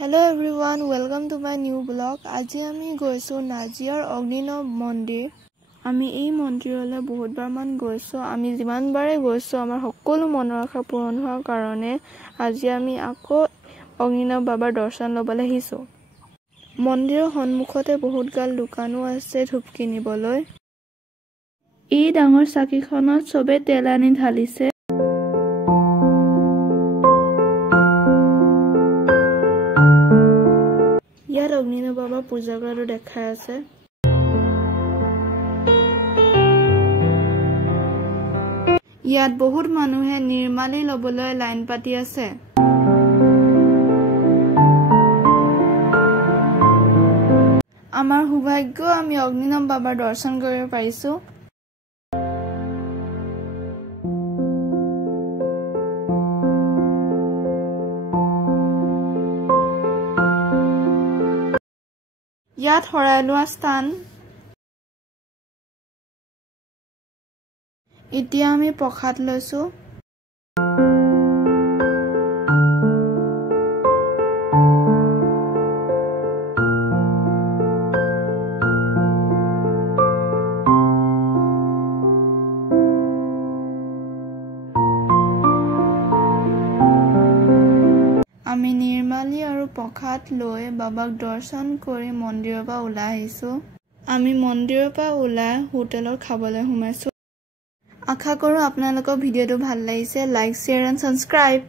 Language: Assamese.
Hello everyone, welcome to my new vlog. আজি আমি গৈছো নাজিয়াৰ অগ্নিনৱ মন্দিৰ। আমি এই মন্দিৰলৈ বহুতবাৰ মান গৈছো। আমি যিমান বাৰে গৈছো আমাৰ সকলো মনৰ আশা পূৰণ হোৱাৰ কাৰণে আজি আমি আকৌ অগ্নিনৱ বাবাৰ দৰ্শন লবলৈ আহিছো। মন্দিৰৰ সন্মুখতে বহুত গাল দোকানো আছে ধূপ কিনিবলৈ। এই ডাঙৰ চাকিখনত সবে তেল আনি ঢালিছে। ইয়াত অগ্নিনৱ বাবা পূজা কৰাটো দেখাই আছে। ইয়াত বহুত মানুহে নিৰ্মালি লবলৈ লাইন পাতি আছে। আমাৰ সৌভাগ্য আমি অগ্নিনৱ বাবাৰ দৰ্শন কৰিব পাৰিছো। ইয়াত হৰাই লোৱা স্থান। এতিয়া আমি প্ৰসাদ লৈছো। আমি নিৰ্মালি আৰু প্ৰসাদ লৈ বাবাক দৰ্শন কৰি মন্দিৰৰ পৰা ওলাই আহিছো। আমি মন্দিৰৰ পৰা ওলাই হোটেলত খাবলৈ সোমাইছো। আশা কৰো আপোনালোকৰ ভিডিঅ'টো ভাল লাগিছে। Like, share and subscribe.